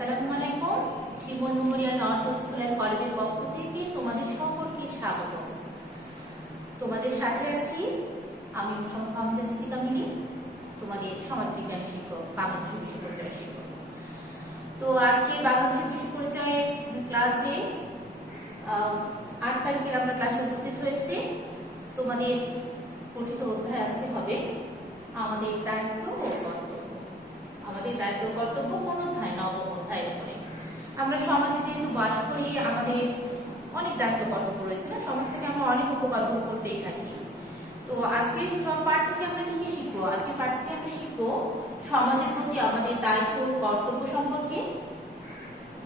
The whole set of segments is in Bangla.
আসসালামু আলাইকুম। শিমুল মেমোরিয়াল নর্থ স্কুল এন্ড কলেজের পক্ষ থেকে তোমাদের সকলকে স্বাগত। তোমাদের সাথে আছি আমি মোহাম্মদ সিদ্দিকা মিলি, তোমাদের সমাজবিজ্ঞান শিক্ষক, বাংলাদেশ বিশ্ব পরিচয় শিক্ষক। তো আজকে বাংলাদেশ বিশ্ব পরিচয়ের ক্লাসে 8 তারিখে আমরা ক্লাসে উপস্থিত হয়েছি। তোমাদের পঠিত অধ্যায় আজকে হবে আমাদের দায়িত্ব ও কর্তব্য। আমাদের দায়িত্ব কর্তব্য কোন অধ্যায়? নবম অধ্যায় উপরে। আমরা সমাজে যেহেতু বাস করি, আমাদের অনেক দায়িত্ব কর্তব্য রয়েছে, সমাজ থেকে আমরা অনেক উপকার ভোগ করতেই থাকি। তো আজকে পাঠ থেকে আমরা কি কি শিখবো? আজকে পাঠ থেকে আমরা শিখবো সমাজের প্রতি আমাদের দায়িত্ব কর্তব্য সম্পর্কে,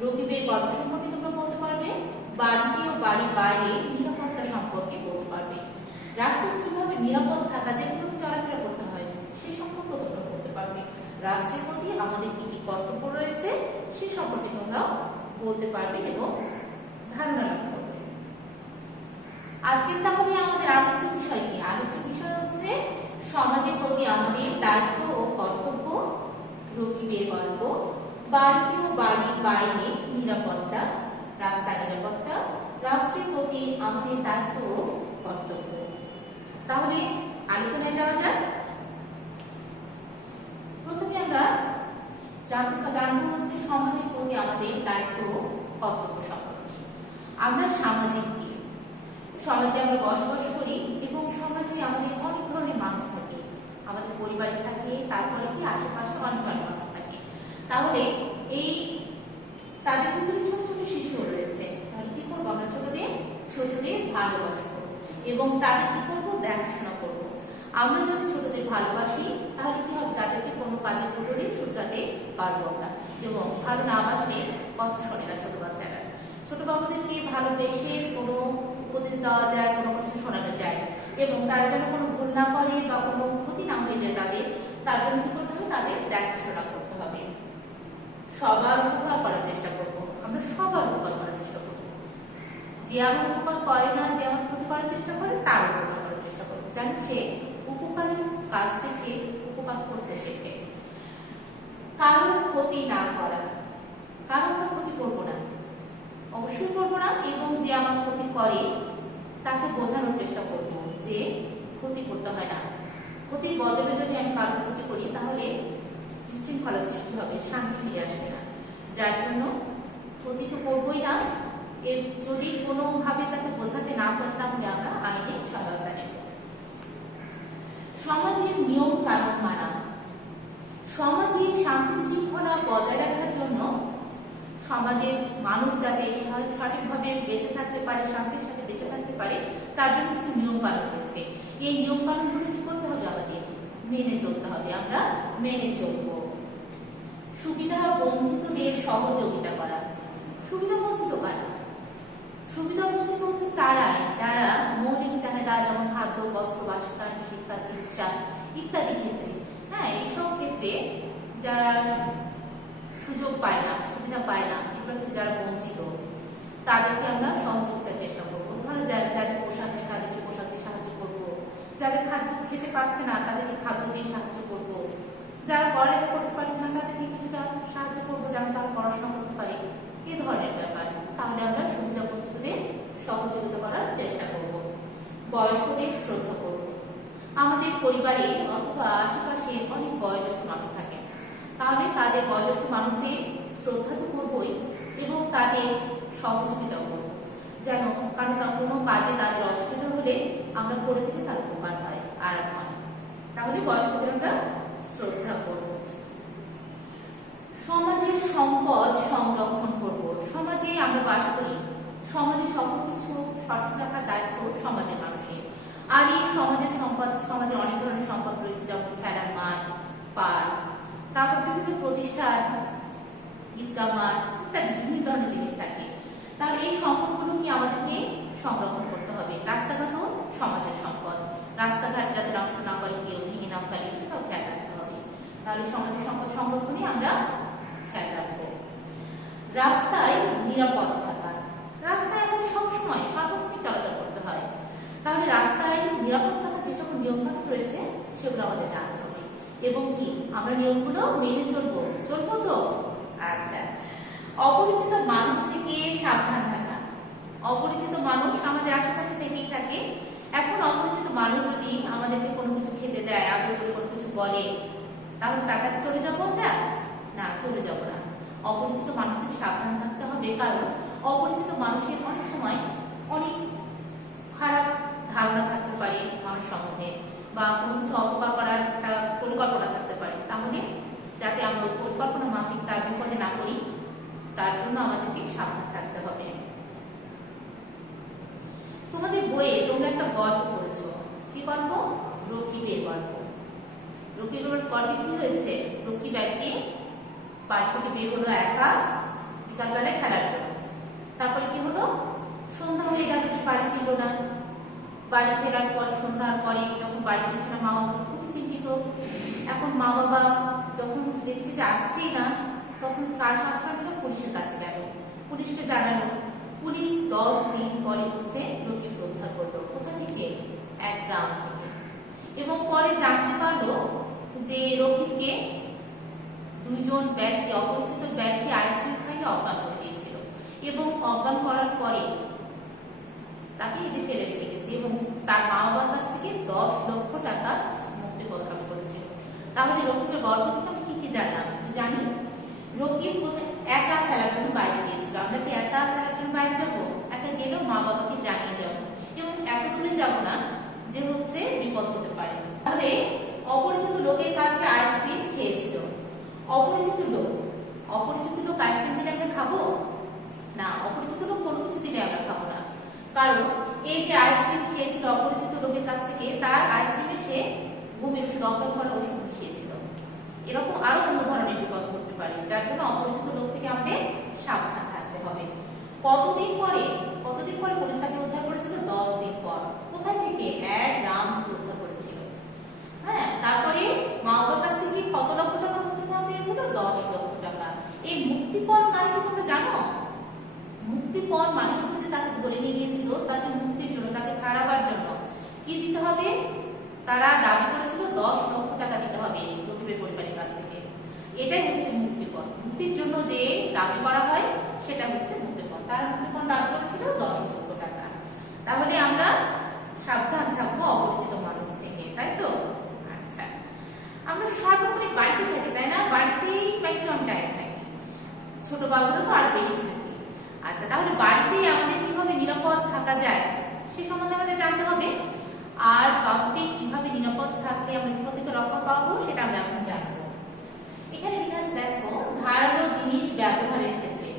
রবিবের গল্প সম্পর্কে তোমরা বলতে পারবে, বাড়িতে ও বাড়ির বাইরে নিরাপত্তা সম্পর্কে বলতে পারবে, রাস্তায় কিভাবে নিরাপদ থাকা যায়, কিভাবে চলাফেরা করতে হয় সেই সম্পর্কে তোমরা বলতে পারবে, রাষ্ট্রের প্রতি আমাদের কি কি কর্তব্য রয়েছে সে সম্পর্কে তোমরা বলতে পারবে এবং ধারণা লাভ করবে। আজকের তাহলে আমাদের আলোচ্য বিষয় কি? আলোচ্য বিষয় হচ্ছে সমাজের প্রতি আমাদের দায়িত্ব ও কর্তব্য, রকিবের গল্প, বাড়িতে ও বাড়ির বাইরে নিরাপত্তা, রাস্তা নিরাপত্তা, রাষ্ট্রের প্রতি আমাদের দায়িত্ব ও কর্তব্য। তাহলে আলোচনায় যাওয়া যাক। প্রথমে আমরা জানবো হচ্ছে সমাজের প্রতি আমাদের দায়িত্ব ও কর্তব্য সম্পর্কে। আমরা সামাজিক জীব, সমাজে আমরা বসবাস করি এবং সমাজে আমাদের অনেক ধরনের মানুষ থাকে, আমাদের পরিবারে থাকে, তারপরে কি আশেপাশে অনেক ধরনের মানুষ থাকে। তাহলে এই তাদের ভিতরে ছোট ছোট শিশু রয়েছে, তাহলে কি করবো? আমরা ছোটদের ভালোবাসবো এবং তাদের কি করবো? দেখাশোনা করবো। আমরা যদি ছোটদের ভালোবাসি তাহলে কি হবে? তাদেরকে কোনো কাজের প্রয়োজনে শুধরাতে পারবো আমরা, এবং ভালো না বাসলে কথা শোনে না ছোট বাচ্চারা। ছোট বাবুদেরকে ভালোবেসে কোনো উপদেশ দেওয়া যায়, কোনো কিছু শোনানো যায়, এবং তারা যেন কোনো ভুল না করে বা কোনো ক্ষতি না হয়ে যায় তাদের, তার জন্য কি করতে হবে? তাদের দেখাশোনা করতে হবে। সবার উপকার করার চেষ্টা করবো, আমরা সবার উপকার করার চেষ্টা করবো। যে আমার উপকার করে না, যে আমার ক্ষতি করার চেষ্টা করে, তার উপকার করার চেষ্টা করবো, যেন সে উপকারের কাজ থেকে উপকার করতে শেখে। কারোর ক্ষতি না করা, কারোর ক্ষতি করবো না, অবশ্যই করবো না, এবং যে আমার ক্ষতি করে তাকে বোঝানোর চেষ্টা করবো যে ক্ষতি করতে হয় না। ক্ষতির বদলে যদি আমি কারোর ক্ষতি করি তাহলে বিশৃঙ্খলা সৃষ্টি হবে, শান্তি ফিরে আসবে না। যার জন্য ক্ষতি তো করবোই না, এর যদি কোনোভাবে তাকে বোঝাতে না পারি তাহলে আমরা আইনে সহায়তা নেব। সমাজের নিয়ম কানুন মানা, সমাজে শান্তি শৃঙ্খলা বজায় রাখার জন্য সমাজের মানুষ যাতে সঠিকভাবে বেঁচে থাকতে পারে, শান্তির সাথে বেঁচে থাকতে পারে, তার জন্য কিছু নিয়ম কানুন রয়েছে। এই নিয়ম কানুনগুলো কি করতে হবে? আমাদের মেনে চলতে হবে, আমরা মেনে চলব। সুবিধা বঞ্চিতদের সহযোগিতা করা। সুবিধা বঞ্চিত কারা? সুবিধা বঞ্চিত হচ্ছে তারাই যারা মৌলিক চাহিদা যেমন খাদ্য, বস্ত্র, বাসস্থান, শিক্ষা, চিকিৎসা ইত্যাদি ক্ষেত্রে, এইসব ক্ষেত্রে যারা সুযোগ পায় না, সুবিধা পায় না, এগুলো থেকে যারা বঞ্চিত, তাদেরকে আমরা সহযোগিতার চেষ্টা করবো। ধরো যাদের পোশাক নেই তাদেরকে পোশাক দিয়ে সাহায্য করবো, যাদের খাদ্য খেতে পারছে না তাদেরকে খাদ্য দিয়ে সাহায্য করবো, যারা পড়ালেখা করতে পারছে না তাদেরকে কিছুটা সাহায্য করবো যেন তারা পড়াশোনা করতে পারে, এই ধরনের ব্যাপার। তাহলে আমরা সুবিধা বঞ্চিতদের সহযোগিতা করার চেষ্টা করব। বয়স্কদের শ্রদ্ধা করব। আমাদের পরিবারে অথবা আশেপাশে অনেক বয়োজ্যেষ্ঠ মানুষ থাকে, তাহলে তাদের বয়োজ্যেষ্ঠ মানুষদের শ্রদ্ধা তো করবই এবং তাদের সহযোগিতাও করব, যেন কারণ কোনো কাজে তাদের অসুবিধা হলে আমরা করে থেকে তার উপকার হয়, আরাম হয়। তাহলে বয়স্কদের আমরা শ্রদ্ধা করব। সমাজের সম্পদ সংরক্ষণ করব। সমাজে আমরা বাস করি, সমাজে সবকিছু সঠিক রাখার দায়িত্ব সমাজের মানুষের। আর এই সমাজের সম্পদ, সমাজে অনেক ধরনের সম্পদ রয়েছে, যেমন খেলার মাঠ, পার্ক, তারপর বিভিন্ন প্রতিষ্ঠান, ঈদগাহ মাঠ ইত্যাদি বিভিন্ন ধরনের জিনিস থাকে। তাহলে এই সম্পদগুলো কি আমাদেরকে সংরক্ষণ করতে হবে। রাস্তাঘাটও সমাজের সম্পদ, রাস্তাঘাট যাতে নষ্ট না করে, কেউ ভেঙে না ফেলে, সেটাও খেয়াল রাখতে হবে। তাহলে সমাজের সম্পদ সংরক্ষণে আমরা খেয়াল রাখবো। রাস্তায় নিরাপদ থাকা। রাস্তায় আমাদের সবসময় সর্বক্ষণ চলাচল করতে হয়, তাহলে রাস্তায় নিরাপদ থাকার যে সকল নিয়মকানুন রয়েছে সেগুলো আমাদের জানতে হবে, এবং কি আমরা নিয়মগুলো মেনে চলবো তো? আচ্ছা, সাবধান থাকা। অপরিচিত মানুষ আমাদের আশেপাশে থেকেই থাকে। এখন অপরিচিত মানুষ যদি আমাদেরকে কোনো কিছু খেতে দেয়, আদর করে কোনো কিছু বলে, তাহলে তার কাছে চলে যাবো আমরা? না, চলে যাব না। অপরিচিত মানুষ থেকে সাবধান থাকতে হবে, কারণ অপরিচিত মানুষের অনেক সময় অনেক খারাপ ধারণা থাকতে পারে মানুষ সম্বন্ধে, বা কোনো কিছু অপকার করার একটা পরিকল্পনা থাকতে পারে। তাহলে যাতে আমরা ওই পরিকল্পনা মাফিক তার বিপদে না করি, তার জন্য আমাদেরকে সাবধান থাকতে হবে। তোমাদের বইয়ে তোমরা একটা গল্প পড়েছো। কি গল্প? রকিবের গল্প। রকিবের গল্পে কি হয়েছে? রকিব একদিন বাড়ি থেকে বের হলো একা বিকালবেলায় খেলার জন্য। তারপরে কি হলো? সন্ধ্যা হয়ে গেল, সে বাড়ি ফিরলো না। বাড়ি ফেরার পর সন্ধ্যার পরে যখন বাড়ি ফিরছে না, মা বাবা তো খুবই চিন্তিত। এখন মা বাবা যখন দেখছে যে আসছেই না, তখন কার আশ্রয় নিল? পুলিশের কাছে গেল, পুলিশকে জানালো। পুলিশ 10 দিন পরে হচ্ছে রকিবকে উদ্ধার করলো। কোথা থেকে? এক গ্রাম থেকে। এবং পরে জানতে পারলো যে রকিবকে দুইজন ব্যক্তি, অপরিচিত ব্যক্তি আইসক্রিম খাইয়ে অজ্ঞান করে দিয়েছিল, এবং অজ্ঞান করার পরে তাকে এই যে ফেলে রেখে গেছে, এবং তার মা বাবার কাছ থেকে 10 লক্ষ টাকা মুক্তি প্রদান করেছিল। তাহলে রকিবের গল্প থেকে আমি কি কি জানলাম? জানি রকিব কোথায় একা খেলার জন্য বাইরে গিয়েছিল। আমরা কি একা খেলার জন্য বাইরে যাবো? একা গেলেও মা বাবাকে জানিয়ে যাবো, এবং এত দূরে যাবো না যে হচ্ছে বিপদ হতে পারে। তাহলে অপরিচিত লোকের কাছে আইসক্রিম খেয়েছিল। অপরিচিত লোক আইসক্রিম দিলে আমরা খাবো না। অপরিচিত লোক কোনো কিছু দিলে আমরা খাবো না, কারণ এই যে আইসক্রিম খেয়েছিল অপরিচিত লোকের কাছ থেকে, তার আইসক্রিমে সে ঘুমের ওষুধ, অজ্ঞান করা ওষুধ মিশিয়েছিল। এরকম আরো অন্য ধরনের বিপদ হতে পারে, যার জন্য অপরিচিত লোক থেকে আমাদের সাবধান থাকতে হবে। কতদিন পরে পুলিশ তাকে উদ্ধার করেছিল? 10 দিন পর। কোথায় থেকে? এক গ্রাম থেকে উদ্ধার করেছিল। হ্যাঁ, তারপরে মা বাবার কাছ থেকে কত লক্ষ টাকা মুক্তিপণ চেয়েছিল? 10 লক্ষ টাকা। এই মুক্তিপণ মানে কি তোমরা জানো? মুক্তিপণ মানে হচ্ছে যে তাকে ধরে নিয়ে গিয়েছিল, তাকে মুক্তির জন্য, তাকে ছাড়াবার জন্য কি দিতে হবে? তারা দাবি করেছিল 10 লক্ষ টাকা দিতে হবে রকিবের পরিবারের কাছ থেকে। এটাই হচ্ছে মুক্তিপণ। মুক্তির জন্য যে দাবি করা হয় সেটা হচ্ছে মুক্তিপণ। তারা মুক্তিপণ দাবি করেছিল 10 লক্ষ টাকা। তাহলে আমরা সাবধান থাকবো অপরিচিত মানুষ থেকে, তাই তো? আচ্ছা, আমরা সর্বোপরি বাড়িতে থাকি, তাই না? বাড়িতেই ম্যাক্সিমাম টাইম থাকি, ছোট বাবুরা তো আরো বেশি থাকে। আচ্ছা, তাহলে বাড়িতেই আমাদের কিভাবে নিরাপদ থাকা যায় সে সম্বন্ধে আমাদের জানতে হবে। আর বাড়িতে কিভাবে নিরাপদ থাকলে আমরা বিপদ থেকে রক্ষা পাবো সেটা আমরা এখন জানবো। এখানে লেখা আছে, দেখো, ধারালো জিনিস ব্যবহারের ক্ষেত্রে।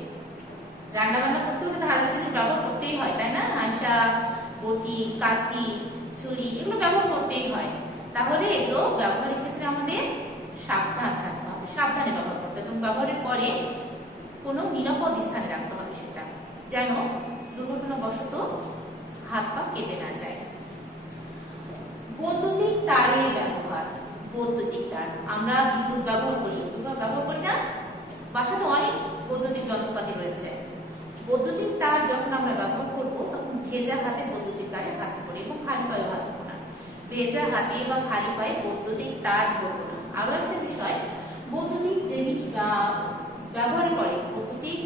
রান্না বান্না করতে হলে ধারালো জিনিস ব্যবহার করতেই হয়, তাই না? হাসা, বটি, কাঁচি, ছুরি, এগুলো ব্যবহার করতেই হয়। তাহলে এগুলো ব্যবহারের ক্ষেত্রে আমাদের সাবধান থাকতে হবে, সাবধানে ব্যবহার করতে হবে, এবং ব্যবহারের পরে কোনো নিরাপদ স্থানে রাখতে হবে সেটা, যেন দুর্ঘটনাবশত হাত পা কেটে না যায়। বৈদ্যুতিক তারের ব্যবহার। বৈদ্যুতিক তার, আমরা বিদ্যুৎ ব্যবহার করি না? বাসাতে অনেক বৈদ্যুতিক যন্ত্রপাতি রয়েছে। বৈদ্যুতিক তার যখন আমরা ব্যবহার করব, তখন ভেজা হাতে বৈদ্যুতিক তারে হাত ধরে, এবং খালি পায়ে হাত ধরবো না। ভেজা হাতে বা খালি পায়ে বৈদ্যুতিক তার ধরবো না। আরো একটা বিষয়, বৈদ্যুতিক জিনিস ব্যবহার করে, বৈদ্যুতিক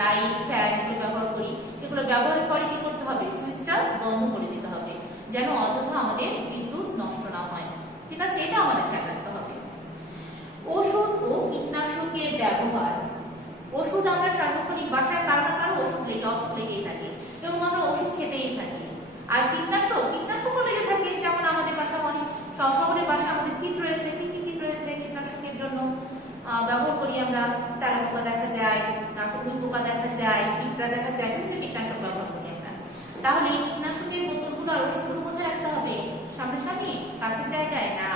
লাইট, ফ্যান এগুলো ব্যবহার করি, এগুলো ব্যবহারের পরে কি করতে হবে? সুইচটা বন্ধ করে দিতে হবে, যেন অযথা আমাদের বিদ্যুৎ নষ্ট না হয়। ঠিক আছে, এটা আমাদের খেয়াল রাখতে হবে। ওষুধ ও কীটনাশকের ব্যবহার। ওষুধ আমরা সার্বক্ষণিক বাসায় কারো না কারো ওষুধ লেগেই থাকে, এবং আমরা ওষুধ খেতেই থাকি। আর কীটনাশকও লেগে থাকে, যেমন আমাদের বাসায় অনেক শহরের বাসায় আমাদের কিট রয়েছে। কি কি কিট রয়েছে কীটনাশকের জন্য ব্যবহার করি আমরা? তেলাপোকা দেখা যায়, তারপর পোকা দেখা যায়, পিঁপড়া দেখা যায়, বিভিন্ন কীটনাশক ব্যবহার করি আমরা। তাহলে এই কীটনাশকের বোতলগুলো আর ওষুধগুলো কোথায় রাখতে হবে? সামনাসামনি, কাছের জায়গায় না,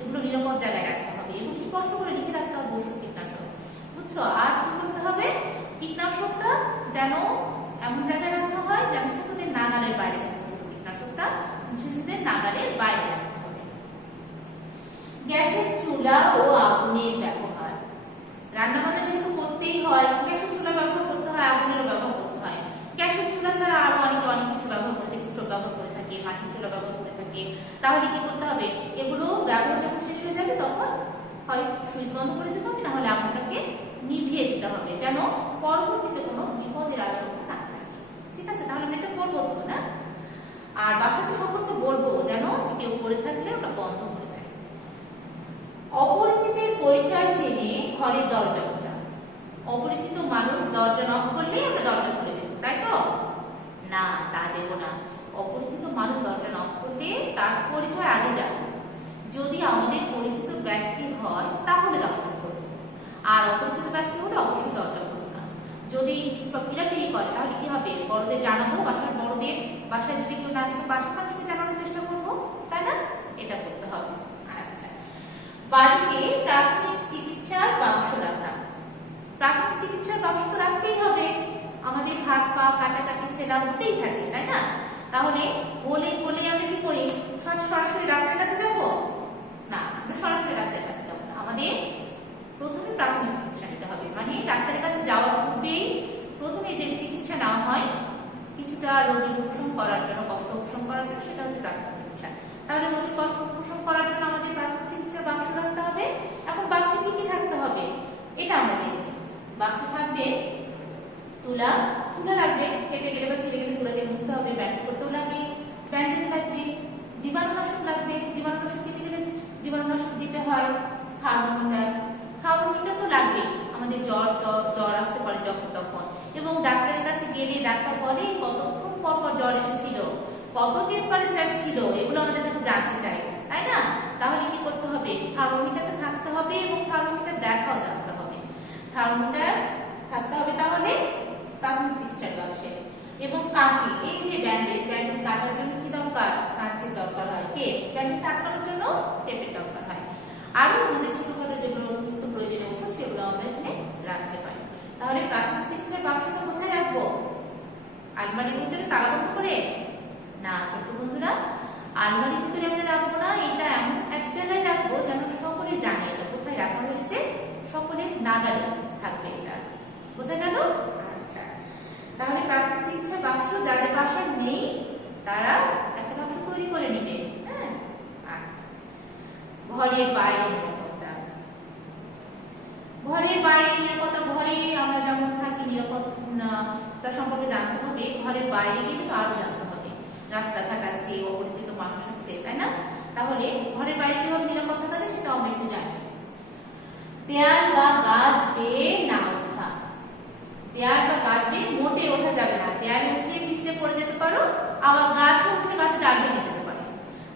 এগুলো নিরাপদ জায়গায় রাখতে হবে, এবং স্পষ্ট করে লিখে রাখতে হবে ওষুধ, কীটনাশক। বুঝছো? আর কি করতে হবে? কীটনাশকটা যেন এমন জায়গায় রাখতে হয় যেন শিশুদের নাগালের বাইরে থাকে। কীটনাশকটা শিশুদের নাগালের বাইরে রাখতে হবে। গ্যাসের চুলা ও আগুনের ব্যবহার। রান্নাবান্না যেহেতু করতেই হয়, গ্যাসের চুলা ব্যবহার করতে হয়, আগুনেরও ব্যবহার করতে হয়। গ্যাসের চুলা ছাড়া আরো অনেক কিছু ব্যবহার করে থাকে, স্টোভ ব্যবহার করে থাকে, মাটির চুলা ব্যবহার করে থাকে। তাহলে কি করতে হবে? এগুলো ব্যবহার যখন শেষ হয়ে যাবে, তখন হয় সুইচ বন্ধ করে দিতে হবে, না হলে আগুনটাকে নিভিয়ে দিতে হবে, যেন পরবর্তীতে কোনো বিপদের আশঙ্কা না তাহলে আমি এটা করবো তো না। আর বাসাতে সম্পর্কে বলবো যেন কেউ করে থাকলে ওটা বন্ধ করে দেয়। অপরিচিতের পরিচয় জেনে ঘরের দরজা খোলা। অপরিচিত মানুষ দরজা নক করলেই আমরা দরজা খুলে দেবো, তাই তো? না, তা দেবো না। অপরিচিত মানুষ দরজা নক করলে তার পরিচয় আগে যাবে। যদি আমাদের পরিচিত ব্যক্তি হয় তাহলে দরজা করবো, আর অপরিচিত ব্যক্তি হলে অবশ্যই দরজা করবো না। যদি পিড়াপিড়ি করে তাহলে কি হবে? বড়দের জানাবো, বাসার বড়দের, বাসায় যদি কেউ না থাকে পাশের মানুষকে জানানোর চেষ্টা করবো, তাই না? এটা করতে হবে। আচ্ছা, বাড়িতে প্রাথমিক চিকিৎসার বাক্স রাখা। প্রাথমিক চিকিৎসার বাক্স তো রাখতেই হবে, আমাদের হাত পা কাটাকাটি ছেঁড়া হতেই থাকে, তাই না? তাহলে বলে আমরা কি করি? সরাসরি ডাক্তারের কাছে যাবো না, আমরা সরাসরি ডাক্তারের কাছে যাবো না। আমাদের প্রথমে প্রাথমিক চিকিৎসা নিতে হবে, মানে ডাক্তারের কাছে যাওয়ার পূর্বেই প্রথমে যে চিকিৎসা নেওয়া হয় কিছুটা রোগীর উপশম করার জন্য, কষ্ট উপশম করার জন্য, সেটা হচ্ছে প্রাথমিক চিকিৎসা। তাহলে রোগীর কষ্ট উপশম করার জন্য আমাদের প্রাথমিক চিকিৎসার বাক্স রাখতে হবে। এখন বাক্সে কি কি থাকতে হবে এটা আমরা জেনে নিই। বাক্সে থাকবে তুলা লাগবে, কেটে গেলে বা ছিঁড়ে গেলে তুলা দিয়ে মুছতে হবে। ব্যান্ডেজ করতেও লাগে, ব্যান্ডেজ লাগবে। জীবাণুনাশক লাগবে, জীবাণুনাশক কেটে গেলে জীবাণুনাশক দিতে হয়। থার্মোমিটার তো লাগবেই, আমাদের জ্বর আসতে পারে যখন তখন, এবং ডাক্তারের কাছে গেলে ডাক্তার বলে কতক্ষণ পর জ্বর এসেছিল, কত টেম্পারেচার ছিল, এগুলো আমাদের কাছে জানতে চাই, তাই না? তাহলে কি করতে হবে? থার্মোমিটারটা থাকতে হবে এবং থার্মোমিটার দেখাও জানতে হবে। থার্মোমিটার থাকতে হবে তাহলে প্রাথমিক চিকিৎসার বাক্সে। এবং কাঁচি, এই যে ব্যান্ডেজ কাটার জন্য কি দরকার? কাঁচির দরকার হয়। ব্যান্ডেজ আটকানোর জন্য টেপের দরকার হয়। আরো আমাদের ছোটখাটো যেগুলো নিত্য প্রয়োজনীয় ওষুধ সেগুলো আমরা এখানে রাখতে পারি। তাহলে প্রাথমিক চিকিৎসার বাক্সটা কোথায় রাখবো? আলমারির ভিতরে তালাবন্ধ করে? না ছোট বন্ধুরা, আলমারির ভিতরে আমরা রাখবো না, এটা এমন এক জায়গায় রাখবো যেন সকলে জানে এটা কোথায় রাখা হয়েছে, সকলের নাগালে থাকবে। এটা বোঝা গেল? আচ্ছা, তাহলে প্রাথমিক চিকিৎসার বাক্স যাদের বাসায় নেই তারা একটা বাক্স তৈরি করে নেবে। হ্যাঁ, আচ্ছা। ঘরের বাইরে নিরাপত্তা। ঘরের বাইরে নিরাপত্তা, ঘরে আমরা যেমন থাকি নিরাপত্তা সম্পর্কে জানতে হবে, ঘরের বাইরে কিন্তু আরো জানতে হবে। রাস্তাঘাট আছে, অপরিচিত মানুষ আছে, তাই না? তাহলে ঘরের বাইরে কিভাবে নিরাপদ থাকা যায় সেটা আমরা একটু জানি। দেয়াল বা গাছ বেয়ে না ওঠা। দেয়াল বা গাছ বেয়ে মোটে ওঠা যাবে না। দেয়ালে উঠলে পিছলে পড়ে যেতে পারো, আবার গাছে উঠলে গাছে ডাল ভেঙে যেতে পারে।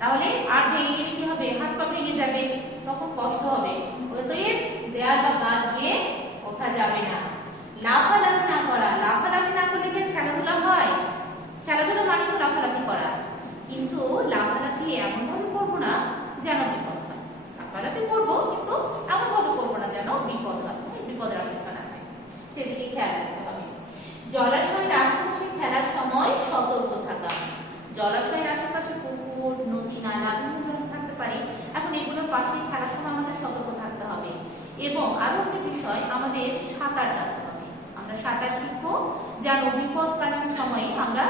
তাহলে আর ভেঙে গেলে কি হবে? হাত পা ভেঙে যাবে, তখন কষ্ট হবে। অতএব দেয়াল বা গাছ বেয়ে ওঠা যাবে না। লাফালাফি না করা। লাফালাফি না করলে কি খেলাধুলা হয়? খেলাধুলা মানে তো লাফালাফি করা, কিন্তু লাফালাফি এমন ভাবে করবো না যেন বিপদ হয়। লাফালাফি করবো কিন্তু এমন ভাবে করবো না যেন বিপদ হয়, বিপদের আশঙ্কা না হয়, সেদিকে খেয়াল রাখতে হবে। জলাশয়ের আশেপাশে খেলার সময় সতর্ক থাকা। জলাশয়ের আশেপাশে পুকুর, নদী, নালা বিভিন্ন জল থাকতে পারে। এখন এগুলোর পাশে খেলার সময় আমাদের সতর্ক থাকতে হবে। এবং আরো একটি বিষয়, আমাদের সাঁতার জানতে হবে। আমরা সাঁতার শিখবো যেন বিপদকালীন সময়ে আমরা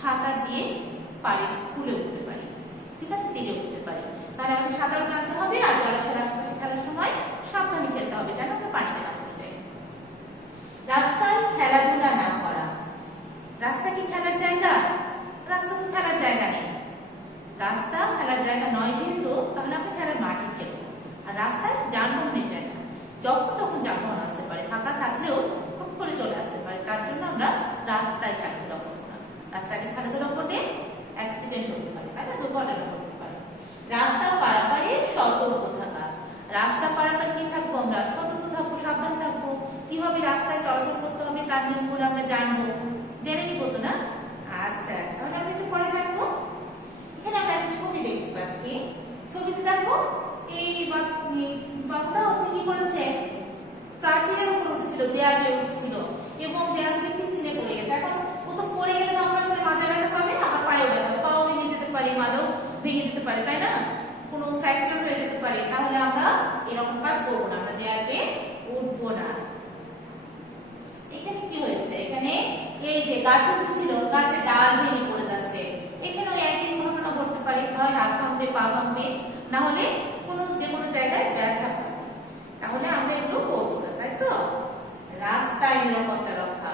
সাঁতার দিয়ে পাড়ে খুলে উঠতে পারি, ঠিক আছে, তীরে উঠতে পারি। তাহলে আমাদের সাঁতার জানতে হবে, আর জলাশয়ের আশেপাশে খেলার সময় সাবধানে খেলতে হবে যেন আমরা পানিতে না পড়ে যাই। রাস্তায় খেলাধুলা না করা। রাস্তা কি খেলার জায়গা? রাস্তা তো খেলার জায়গা নেই। রাস্তা খেলার জায়গা নয় যেহেতু, তাহলে আমরা খেলার মাঠে খেলবো। আর রাস্তায় যানবাহনের জায়গা, যখন তখন যানবাহন আসতে পারে, ফাঁকা থাকলেও হুট করে চলে আসতে পারে, তার জন্য আমরা রাস্তায় খেলাধুলা করবো না। রাস্তায় খেলাধুলা করলে অ্যাক্সিডেন্ট হতে পারে, তাই না, দুর্ঘটনা ঘটতে পারে। রাস্তা পারাপারে সতর্ক থাকা। রাস্তা পারাপারে কি থাকবো? আমরা সতর্ক থাকবো, সাবধান থাকবো। কিভাবে রাস্তায় চলাচল করতে হবে তার নিয়মগুলো আমরা জানবো, জেনে নিবো তো না? আচ্ছা, তাহলে আমরা একটু পরে জানবো। এখানে আমরা একটা ছবি দেখতে পাচ্ছি। ছবিতে দেখো এই বাবুটা হচ্ছে কি করেছে? প্রাচীরের উপর উঠেছিল, দেয়াল বেয়ে উঠেছিল এবং দেয়াল থেকে পিছলে পড়ে গেছে। এখন ও তো পড়ে গেলে তো আমরা আসলে মাজা ব্যথা পাবে, আবার পায়েও ব্যথা, পাও ভেঙে যেতে পারে, মাজাও ভেঙে যেতে পারে, তাই না? কোনো ফ্র্যাকচার হয়ে যেতে পারে। তাহলে আমরা এরকম কাজ করবো না, আমরা দেয়ালে উঠবো না। এখানে কি হয়েছে? এখানে এই যে গাছে উঠেছিল, গাছের ডাল ভেঙে পড়ে যাচ্ছে। এখানেও একই ঘটনা ঘটতে পারে, হয় হাত ভাঙবে, পা ভাঙবে, না হলে যে কোনো জায়গায় ব্যথা পাবে। তাহলে আমরা এগুলো করবো না, তাই তো? রাস্তায় নিরাপত্তা রক্ষা।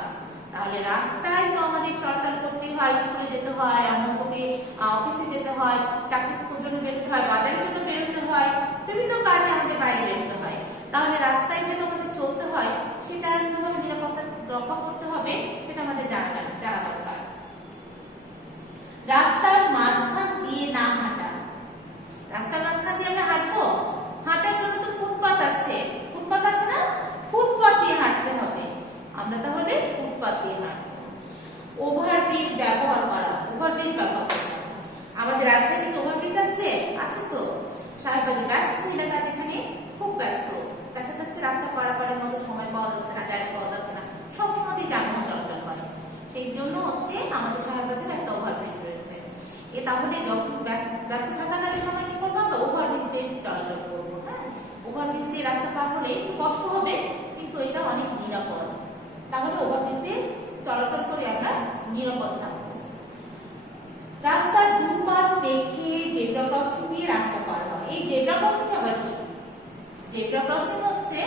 তাহলে রাস্তায় তো আমাদের চলাচল করতেই হয়, স্কুলে যেতে হয়, আমাকে অফিসে যেতে হয়, চাকরির জন্য বেরোতে হয়, বাজারের জন্য বেরোতে হয়, বিভিন্ন কাজে আমাদের বাইরে বেরোতে হয়। তাহলে রাস্তায় যেটা আমাদের চলতে হয় সেটা কিভাবে নিরাপত্তা রক্ষা করতে হবে সেটা আমাদের জানা দরকার। রাস্তার মাঝখান দিয়ে না হাঁটা। রাস্তার মাঝখান দিয়ে আমরা হাঁটবো? হাঁটার জন্য তো ফুটপাত আছে না? ফুটপাত দিয়ে হাঁটতে হবে। আমরা তাহলে ফুটপাত দিয়ে হাঁটবো। ওভারব্রিজ ব্যবহার করা। আমাদের রাজধানীতে ওভারব্রিজ আছে তো? সাহেববাজার ব্যস্ত এলাকা, যেখানে খুব ব্যস্ত, দেখা যাচ্ছে রাস্তা পারাপারের মতো সময় পাওয়া যাচ্ছে না, জায়গা পাওয়া যাচ্ছে না, সবসময় যানবাহন চলাচল করে। সেই জন্য আমাদের সাহেববাজারে একটা ওভারব্রিজ রয়েছে। তাহলে যখন ব্যস্ত থাকাকালীন সময় কি করবো? আমরা ওভারব্রিজ দিয়ে চলাচল করবো। হ্যাঁ, ওভারব্রিজ দিয়ে রাস্তা পার হলে একটু কষ্ট হবে, কিন্তু এটা অনেক নিরাপদ। তাহলে ওভারব্রিজ দিয়ে চলাচল করে আমরা নিরাপদ থাকবো। রাস্তার দুপাশ দেখে জেব্রা ক্রসিং দিয়ে রাস্তা পার হয়। এই জেব্রা ক্রসিং আবার কি? জেব্রা ক্রসিং হচ্ছে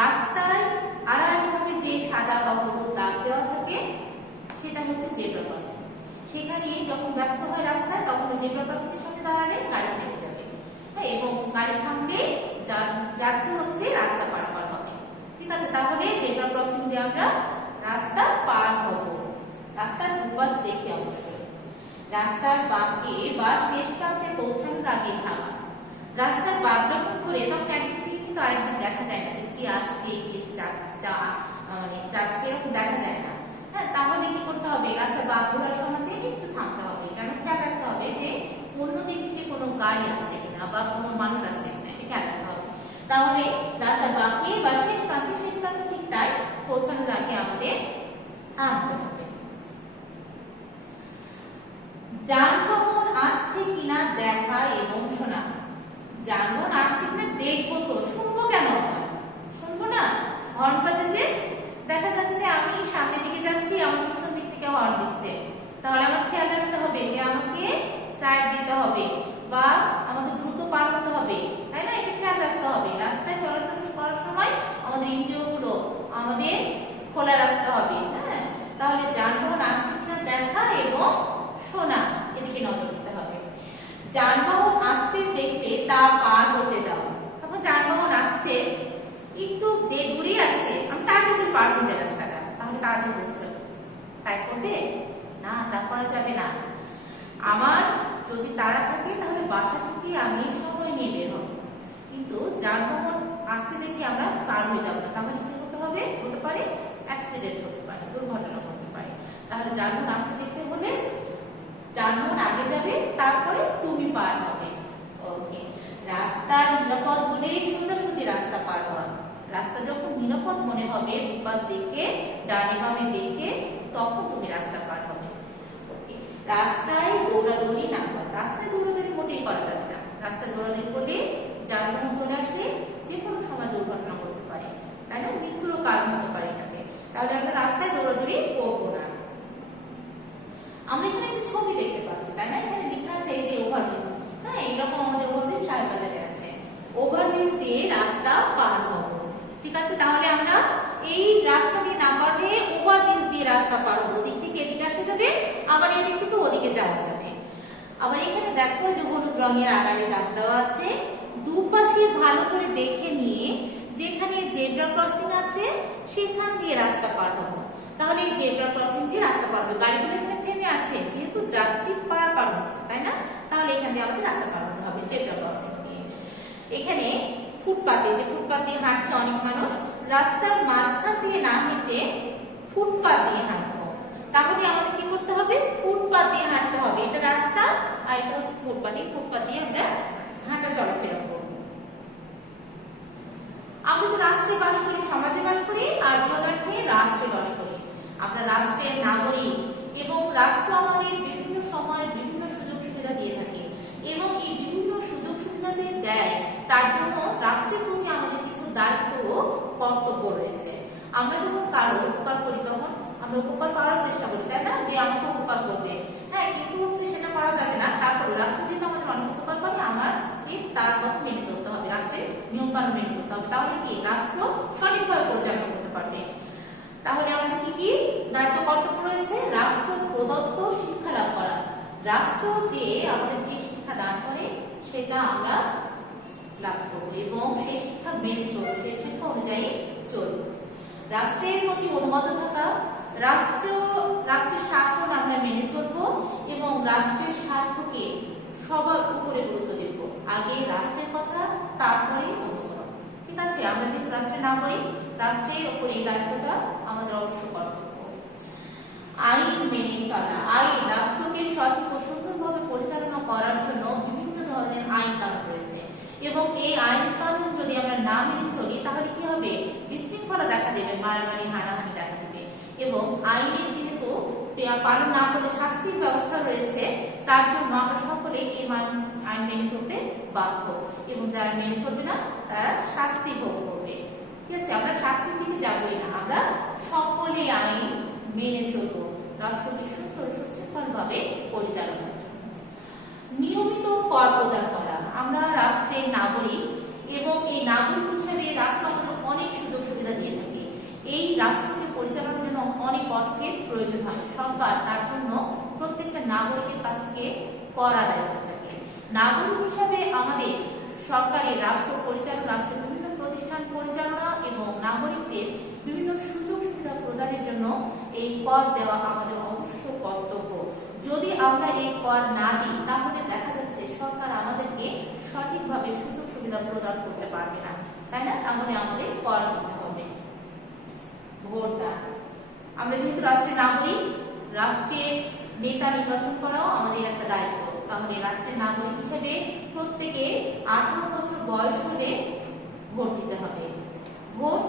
রাস্তায় আড়াআড়িভাবে যে সাদা বা হলুদ দাগ দেওয়া থাকে, সেটা হচ্ছে জেব্রা ক্রসিং। সেখানে যখন ব্যস্ত হয় রাস্তায়, তখন জেব্রা ক্রসিং এর সামনে দাঁড়ালে গাড়ি থেমে যাবে, এবং গাড়ি থামলে যাত্রী রাস্তা পারাপার হবে। ঠিক আছে, তাহলে জেব্রা ক্রসিং দিয়ে আমরা রাস্তা পার হব। রাস্তার দুপাশ দেখে অবশ্যই। রাস্তার বাঁকে বা শেষ প্রান্তে পৌঁছানোর আগে থামা। রাস্তার বাঁক যখন ঘুরে তখন একদিক থেকে কিন্তু আরেকদিক দেখা যায় না, যে কি আসছে, কি যাচ্ছে এরকম দেখা যায় না। হ্যাঁ, তাহলে কি করতে হবে? রাস্তার বাঁক ঘোরার সময় একটু থামতে হবে, যেন খেয়াল রাখতে হবে যে অন্য দিক থেকে কোনো গাড়ি আসছে কিনা বা কোনো মানুষ আসছে কিনা, এটা খেয়াল রাখতে হবে। তাহলে রাস্তার বাঁকে বা শেষ প্রান্তে ঠিক তাই পৌঁছানোর আগে আমাদের থামতে হবে। যানবাহন আসছে কিনা দেখা এবং শোনা। যানবাহন আসছে কিনা দেখবো তো, শুনবো কেন? শুনবো না? হর্ন বাজছে, দেখা যাচ্ছে আমি সামনের দিকে যাচ্ছি, আমার পিছন দিক থেকে হর্ন দিচ্ছে, তাহলে আমার খেয়াল রাখতে হবে যে আমাকে সাইড দিতে হবে বা আমাকে দ্রুত পার হতে হবে, তাই না? এটা খেয়াল রাখতে হবে। রাস্তায় চলাচল করার সময় আমাদের ইন্দ্রিয়গুলো আমাদের খোলা রাখতে হবে। হ্যাঁ, তাহলে যানবাহন আসছে কিনা দেখা এবং শোনা, এদিকে নজর দিতে হবে। যানবাহন আসতে দেখলে তা পার হতে দাও। তখন যানবাহন আসছে, একটু দূরে আছে, আমি তাড়াতাড়ি পার হয়ে যাই রাস্তাটা, তাহলে তাড়াতাড়ি পৌঁছে যাবো। তাই করবে না? তা করা যাবে না। আমার যদি তাড়া থাকে তাহলে বাসা থেকে আমি সময় নিয়ে বের হবো, কিন্তু যানবাহন আসতে দেখে আমরা পার হয়ে যাবো না, তাহলে কি হতে হবে? হতে পারে অ্যাক্সিডেন্ট হতে পারে, দুর্ঘটনা ঘটতে পারে। তাহলে যানবাহন আসতে দেখে হলে যানবাহন আগে যাবে, তারপরে তুমি পার হবে। ওকে, রাস্তা নিরাপদ হলেই সোজাসুজি রাস্তা পার হওয়া। রাস্তা যখন নিরাপদ মনে হবে, দুপাশ দেখে ডানে বামে দেখে, তখন তুমি রাস্তা পার হবে। ওকে, রাস্তায় দৌড়াদৌড়ি না করা। রাস্তায় দৌড়াদৌড়ি মোটেই করা যাবে না। রাস্তায় দৌড়াদৌড়ি করলে যানবাহন চলে আসলে যে কোনো সময় দুর্ঘটনা ঘটতে পারে, তাই না? মৃত্যুরও কারণ হতে পারে এটাতে। তাহলে আমরা রাস্তায় দৌড়াদৌড়ি করবো না। আমরা এখানে একটা ছবি দেখতে পাচ্ছি, তাই না? এখানে লেখা আছে এই যে ওভারব্রিজ। হ্যাঁ, এইরকম আমাদের ওভারব্রিজ সাহেববাজারে আছে। ওভারব্রিজ দিয়ে রাস্তা পার হবো। ঠিক আছে, তাহলে আমরা এই রাস্তা দিয়ে না পারলে ওভারব্রিজ দিয়ে রাস্তা পার হবো। ওদিক থেকে এদিকে আসা যাবে, আবার এদিক থেকে ওদিকে যাওয়া যাবে। আবার এখানে দেখো যে হলুদ রঙের আড়ালে দাগ দেওয়া আছে। দুপাশে ভালো করে দেখে নিয়ে যেখানে জেব্রা ক্রসিং আছে সেখান দিয়ে রাস্তা পার হবো। তাহলে এই জেব্রা ক্রসিং দিয়ে রাস্তা পার হবে। গাড়িগুলো এখানে থেমে আছে, যেহেতু যাত্রী পারাপার হচ্ছে, তাই না? তাহলে এখান দিয়ে আমাদের রাস্তা পার হতে হবে জেব্রা ক্রসিং দিয়ে। এখানে ফুটপাতে, যে ফুটপাত দিয়ে হাঁটছে অনেক মানুষ, রাস্তার মাঝখান দিয়ে না হেঁটে ফুটপাত দিয়ে হাঁটবো। তাহলে আমাদের কি করতে হবে? ফুটপাত দিয়ে হাঁটতে হবে। এটা রাস্তা আর এটা হচ্ছে ফুটপাত। এই ফুটপাত দিয়ে আমরা হাঁটা চলাফেরা করবো। আমরা তো রাষ্ট্রে বাস করি, সমাজে বাস করি, আর বৃহদার্থে রাষ্ট্রে বাস করি। আমরা রাষ্ট্রের নাগরিক এবং রাষ্ট্র আমাদের বিভিন্ন সময় বিভিন্ন সুযোগ সুবিধা দিয়ে থাকে, এবং এই বিভিন্ন সুযোগ সুবিধা দেয়, তার জন্য রাষ্ট্রের প্রতি আমাদের কিছু দায়িত্ব ও কর্তব্য রয়েছে। আমরা যখন কারো উপকার করি তখন আমরা উপকার করার চেষ্টা করি, তাই না? যে আমাকে উপকার করবে। হ্যাঁ, কিন্তু সেটা করা যাবে না। তারপরে রাষ্ট্র যেহেতু আমাদের অনেক উপকার করে, আমার তার কথা মেনে চলতে হবে, রাষ্ট্রের নিয়ম কানুন মেনে চলতে হবে। তাহলে কি রাষ্ট্র সঠিকভাবে পরিচালনা করতে পারবে। তাহলে আমাদের কি কি দায়িত্ব কর্তব্য রয়েছে রাষ্ট্র প্রদত্ত শিক্ষা লাভ করা। রাষ্ট্র যে আমাদেরকে শিক্ষা দান করে সেটা আমরা লাভ করবো এবং সেই শিক্ষা মেনে চলবো, সেই শিক্ষা অনুযায়ী চলবো। রাষ্ট্রের প্রতি অনুগত থাকা, রাষ্ট্রের শাসন আমরা মেনে চলবো এবং রাষ্ট্রের স্বার্থকে সবার উপরে গুরুত্ব দেব। আগে রাষ্ট্রের কথা, তারপরে অনুসরণ। ঠিক আছে, আমরা যেহেতু রাষ্ট্রের নাগরিক, রাষ্ট্রের উপরে এই দায়িত্বটা আমাদের অবশ্য কর্তব্য। আইন মেনে চলা, আইন রাষ্ট্রকে সঠিক ও সুন্দরভাবে পরিচালনা করার জন্য বিভিন্ন ধরনের আইন কানুন রয়েছে এবং এই আইন কানুন যদি আমরা না মেনে চলি তাহলে কি হবে? বিশৃঙ্খলা দেখা দেবে, মারামারি হানাহানি দেখা দেবে এবং আইনের যেহেতু পালন না করলে শাস্তির ব্যবস্থা রয়েছে, তার জন্য আমরা সকলে এই আইন মেনে চলতে বাধ্য এবং যারা মেনে চলবে না তারা শাস্তি ভোগ করবে। ঠিক আছে, আমরা শাস্তির দিকে যাবোই না, আমরা সকলে আইন মেনে চলবো রাষ্ট্রকে সুন্দর সুশৃঙ্খলভাবে পরিচালনার জন্য। নিয়মিত কর প্রদান করা, আমরা রাষ্ট্রের নাগরিক এবং এই নাগরিক হিসেবে রাষ্ট্র আমাদের অনেক সুযোগ সুবিধা দিয়ে থাকে। এই রাষ্ট্রকে পরিচালনার জন্য অনেক অর্থের প্রয়োজন হয়। সরকার তার জন্য প্রত্যেকটা নাগরিকের কাছ থেকে কর আদায় করে থাকে। নাগরিক হিসাবে আমাদের সরকারের রাষ্ট্র পরিচালনা, রাষ্ট্রের বিভিন্ন প্রতিষ্ঠান পরিচালনা এবং নাগরিকদের বিভিন্ন সুযোগ সুবিধা প্রদানের জন্য এই কর দেওয়া আমাদের অবশ্য কর্তব্য। যদি আমরা এই কর না দিই তাহলে দেখা যাচ্ছে সরকার আমাদেরকে সঠিকভাবে সুযোগ সুবিধা প্রদান করতে পারবে না, তাই না? তাহলে আমাদের কর দিতে হবে। ভোটদান, আমরা যেহেতু রাষ্ট্রের নাগরিক, রাষ্ট্রের নেতা নির্বাচন করাও আমাদের একটা দায়িত্ব। তাহলে রাষ্ট্রের নাগরিক হিসেবে প্রত্যেকে 18 বছর বয়স হলে ভোট দিতে হবে। ভোট,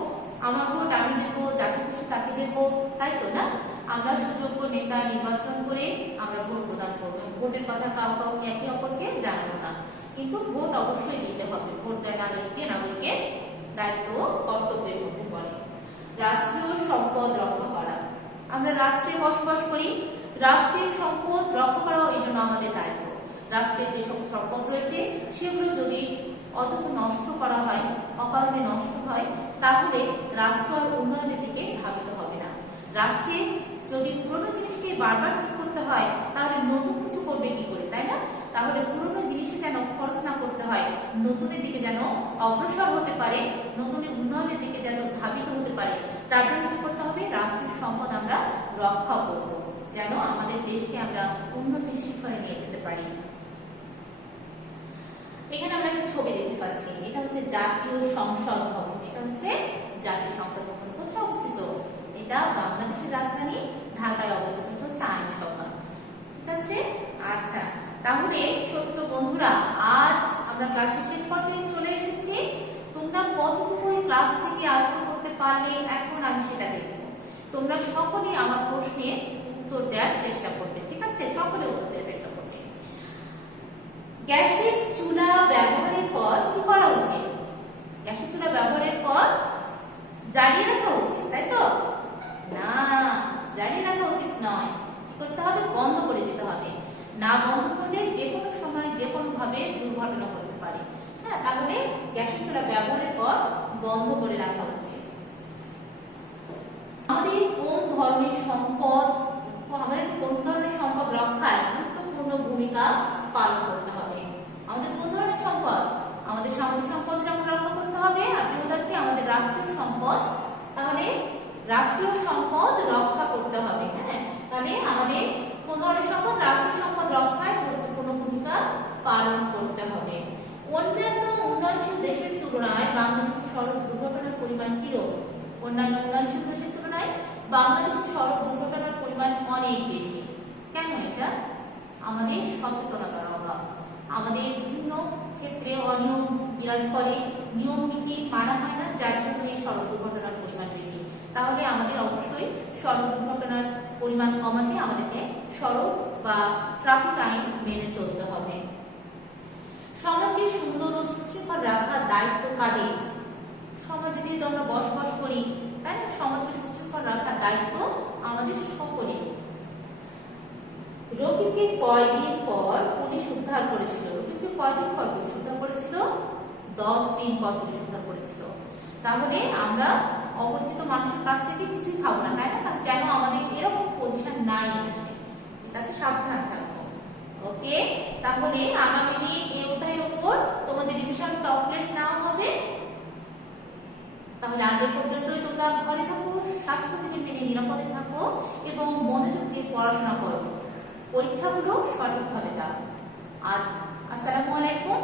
আমার ভোট আমি দেবো, যাকে খুশি তাকে দেবো, তাই তো না? আমরা সুযোগ্য নেতা নির্বাচন করে আমরা ভোট প্রদান করবো। ভোটের কথা কাউকে একে অপরকে জানাবো না, কিন্তু ভোট অবশ্যই দিতে হবে। ভোট দেয় নাগরিকের দায়িত্ব কর্তব্যের মধ্যে পড়ে। রাষ্ট্রীয় সম্পদ রক্ষা করা, আমরা রাষ্ট্রে বসবাস করি, রাষ্ট্রের সম্পদ রক্ষা করাও এই জন্য আমাদের দায়িত্ব। রাষ্ট্রের যে সব সম্পদ রয়েছে সেগুলো যদি অযথা নষ্ট করা হয়, অকারণে নষ্ট হয়, তাহলে রাষ্ট্র আর উন্নয়নের দিকে ধাবিত হবে না। রাষ্ট্রে যদি পুরনো জিনিসকে বারবার ঠিক করতে হয় তাহলে নতুন কিছু করবে কি করে, তাই না? তাহলে পুরনো জিনিসে যেন খরচ না করতে হয়, নতুনের দিকে যেন অগ্রসর হতে পারে, নতুনের উন্নয়নের দিকে যেন ধাবিত হতে পারে, তার জন্য কি করতে হবে? রাষ্ট্রের সম্পদ আমরা রক্ষা করব, যেন আমাদের দেশকে আমরা উন্নতির শিখরে নিয়ে যেতে পারি। এখানে আমরা একটা ছবি দেখতে পাচ্ছি, এটা হচ্ছে জাতীয় সংসদ ভবন। এটা হচ্ছে জাতীয় সংসদ ভবন। কোথায় অবস্থিত? এটা বাংলাদেশের রাজধানী ঢাকায় অবস্থিত। এটা হচ্ছে আইনসভা। ঠিক আছে, আচ্ছা, তাহলে ছোট্ট বন্ধুরা, আজ আমরা ক্লাসের শেষ পর্যায়ে চলে এসেছি। তোমরা কতটুকু ক্লাস থেকে আয়ত্ত করতে পারলে এখন আমি সেটা দেখব। তোমরা সকলে আমার প্রশ্নের উত্তর দেওয়ার চেষ্টা করবে। ঠিক আছে, সকলে উত্তর দেওয়ার চেষ্টা করবে। গ্যাসের চুলা ব্যবহারের পর কি করা উচিত? গ্যাসের চুলা ব্যবহারের পর জ্বালিয়ে রাখা উচিত, তাই তো? না, জ্বালিয়ে রাখা উচিত নয়। কি করতে হবে? বন্ধ করে দিতে হবে। না বন্ধ করলে যে কোনো সময় যে কোনো ভাবে দুর্ঘটনা ঘটতে পারে। হ্যাঁ, তাহলে গ্যাসের চুলা ব্যবহারের পর বন্ধ করে রাখা উচিত। আমাদের কোন ধরনের সম্পদ রক্ষায় গুরুত্বপূর্ণ ভূমিকা পালন করতে হবে? আমাদের কোন ধরনের সম্পদ? আমাদের সামাজিক সম্পদ যেমন রক্ষা করতে হবে, আর বৃহদার্থে আমাদের রাষ্ট্রীয় সম্পদ, তাহলে রাষ্ট্রীয় সম্পদ রক্ষা করতে হবে। হ্যাঁ, তাহলে আমাদের কোন ধরনের সম্পদ? রাষ্ট্রীয় সম্পদ রক্ষায় গুরুত্বপূর্ণ ভূমিকা পালন করতে হবে। অন্যান্য উন্নয়নশীল দেশের তুলনায় বাংলাদেশের সড়ক দুর্ঘটনার পরিমাণ কিরকম? অন্যান্য উন্নয়নশীল দেশের তুলনায় বাংলাদেশের সড়ক দুর্ঘটনার পরিমাণ অনেক বেশি। কেন এটা? আমাদের সচেতনতার অভাব। আমাদের বিভিন্ন ক্ষেত্রে অনিয়ম বিরাজ করে, নিয়ম নীতি মানা হয় না, যার জন্য এই সড়ক দুর্ঘটনার পরিমাণ বেশি। তাহলে আমাদের অবশ্যই সড়ক দুর্ঘটনার পরিমাণ কমাতে আমাদেরকে সড়ক বা ট্রাফিক আইন মেনে চলতে হবে। সমাজকে সুন্দর ও সুশৃঙ্খল রাখার দায়িত্ব কাদের? সমাজে যেহেতু আমরা বসবাস করি, তাই না, সমাজকে সুশৃঙ্খল রাখার দায়িত্ব আমাদের সকলের। রকিবকে কয়দিন পর পুলিশ উদ্ধার করেছিল? রকিবকে কয়দিন পর পুলিশ উদ্ধার করেছিল? 10 দিন পর পুলিশ উদ্ধার করেছিল। তাহলে আমরা অপরিচিত মানুষের কাছ থেকে কিছুই খাবো না, তাই না? যেন আমাদের এরকম ওকে, তাহলে আগামী দিন এই অধ্যায়ের উপর তোমাদের রিভিশন টপ ক্লাস নেওয়া হবে। তাহলে আজ পর্যন্তই তোমরা ঘরে থাকো, স্বাস্থ্যবিধি মেনে নিরাপদে থাকো এবং মনোযোগ দিয়ে পড়াশোনা করো, পরীক্ষাগুলো সঠিকভাবে দাও। আজ আসসালামু আলাইকুম।